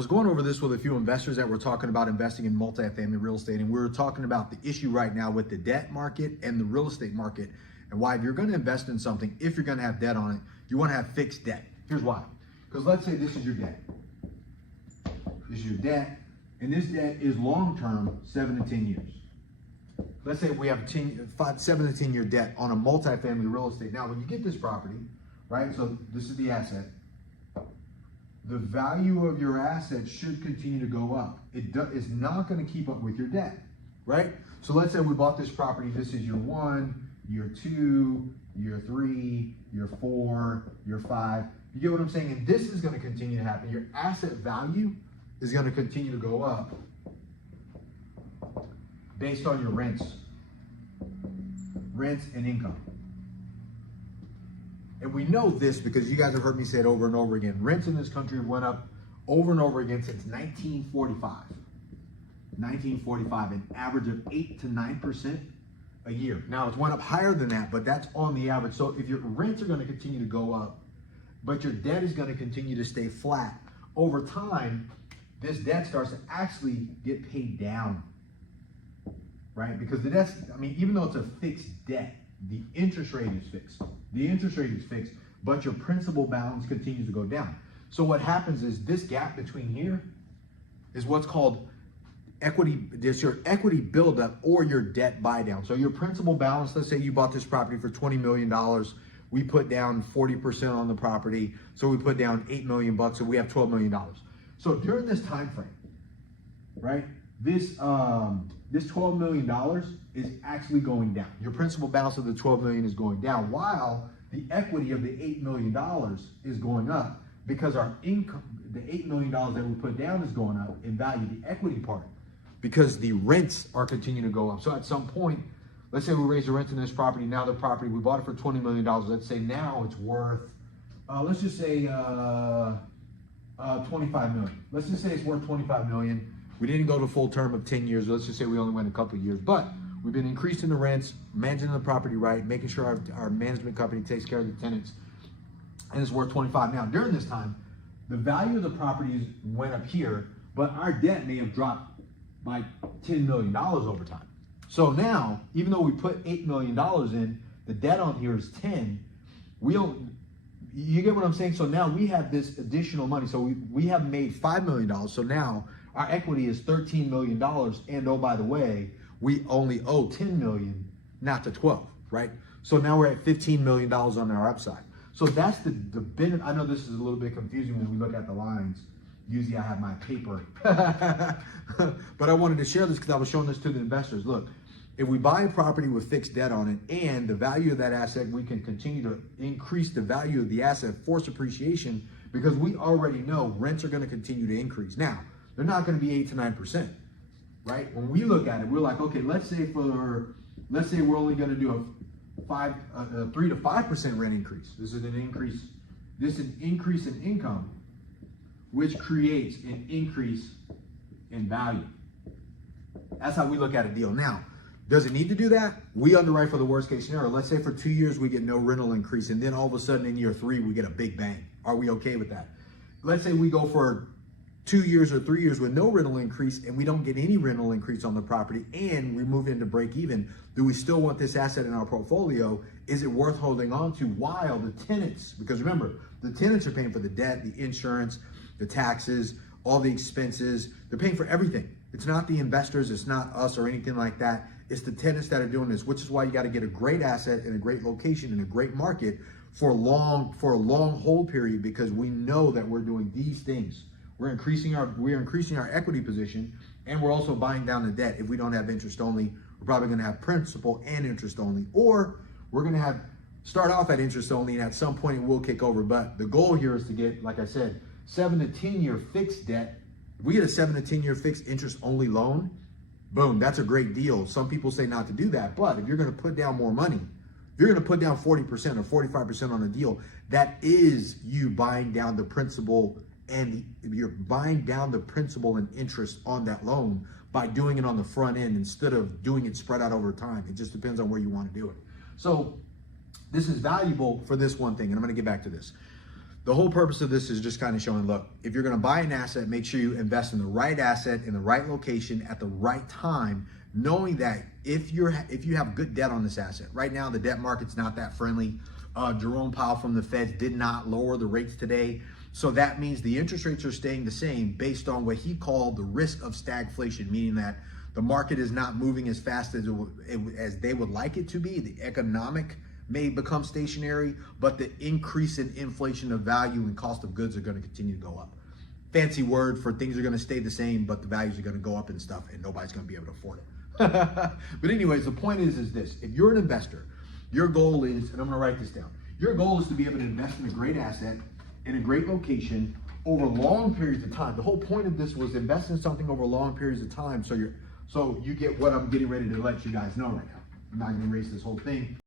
was going over this with a few investors that were talking about investing in multifamily real estate, and we were talking about the issue right now with the debt market and the real estate market, and why if you're going to invest in something, if you're going to have debt on it, you want to have fixed debt. Here's why. Because let's say this is your debt. This is your debt, and this debt is long-term, 7 to 10 years. Let's say we have 7 to 10 year debt on a multifamily real estate. Now, when you get this property, right, so this is the asset, the value of your asset should continue to go up. It is not going to keep up with your debt, right? So let's say we bought this property. This is year 1, year 2, year 3, year 4, year 5. You get what I'm saying? And this is going to continue to happen. Your asset value is going to continue to go up based on your rents and income. And we know this because you guys have heard me say it over and over again. Rents in this country went up over and over again since 1945. 1945, an average of 8 to 9% a year. Now it's went up higher than that, but that's on the average. So if your rents are going to continue to go up, but your debt is going to continue to stay flat, over time, this debt starts to actually get paid down, right? Because the debt's, I mean, even though it's a fixed debt, the interest rate is fixed. The interest rate is fixed, but your principal balance continues to go down. So what happens is this gap between here is what's called equity. There's your equity buildup or your debt buy down. So your principal balance, let's say you bought this property for $20 million. We put down 40% on the property. So we put down $8 million bucks, so we have $12 million. So during this time frame, right, this $12 million is actually going down. Your principal balance of the $12 million is going down, while the equity of the $8 million is going up, because our income, the $8 million that we put down is going up in value, the equity part, because the rents are continuing to go up. So at some point, let's say we raise the rent in this property. Now the property, we bought it for $20 million. Let's say now it's worth, let's just say 25 million. Let's just say it's worth 25 million. We didn't go to full term of 10 years. Let's just say we only went a couple of years, but we've been increasing the rents, managing the property right, making sure our management company takes care of the tenants, and it's worth 25. Now, during this time, the value of the properties went up here, but our debt may have dropped by $10 million over time. So now, even though we put $8 million in, the debt on here is 10. You get what I'm saying? So now we have this additional money. So we have made $5 million. So now our equity is $13 million. And oh, by the way, we only owe $10 million, not the 12, right? So now we're at $15 million on our upside. So that's the benefit. I know this is a little bit confusing when we look at the lines. Usually I have my paper, but I wanted to share this because I was showing this to the investors. Look, if we buy a property with fixed debt on it and the value of that asset, we can continue to increase the value of the asset, force appreciation, because we already know rents are going to continue to increase. Now, they're not going to be 8 to 9%, right? When we look at it, we're like, okay, let's say we're only going to do a 3 to 5% rent increase. This is an increase in income, which creates an increase in value. That's how we look at a deal. Now, does it need to do that? We underwrite for the worst case scenario. Let's say for 2 years we get no rental increase, and then all of a sudden in year 3 we get a big bang. Are we okay with that? Let's say we go for 2 years or 3 years with no rental increase and we don't get any rental increase on the property and we move into break even. Do we still want this asset in our portfolio? Is it worth holding on to while the tenants, because remember, the tenants are paying for the debt, the insurance, the taxes, all the expenses. They're paying for everything. It's not the investors, it's not us or anything like that. It's the tenants that are doing this, which is why you got to get a great asset in a great location in a great market for a long hold period, because we know that we're doing these things. We're increasing our equity position, and we're also buying down the debt. If we don't have interest only, we're probably going to have principal and interest only, or we're going to start off at interest only, and at some point it will kick over. But the goal here is to get, like I said, 7 to 10 year fixed debt. If we get a 7 to 10 year fixed interest only loan, boom, that's a great deal. Some people say not to do that, but if you're going to put down more money, if you're going to put down 40% or 45% on a deal, that is you buying down the principal, and you're buying down the principal and interest on that loan by doing it on the front end instead of doing it spread out over time. It just depends on where you want to do it. So this is valuable for this one thing, and I'm going to get back to this. the whole purpose of this is just kind of showing, look, if you're going to buy an asset, make sure you invest in the right asset in the right location at the right time, knowing that if you have good debt on this asset. Right now, the debt market's not that friendly. Jerome Powell from the Fed did not lower the rates today. So that means the interest rates are staying the same based on what he called the risk of stagflation, meaning that the market is not moving as fast as they would like it to be. The economic may become stationary, but the increase in inflation of value and cost of goods are going to continue to go up. Fancy word for things are going to stay the same, but the values are going to go up and stuff, and nobody's going to be able to afford it. But anyways, the point is this. If you're an investor, your goal is, and I'm going to write this down, your goal is to be able to invest in a great asset in a great location over long periods of time. The whole point of this was invest in something over long periods of time so you get what I'm getting ready to let you guys know right now. I'm not going to erase this whole thing.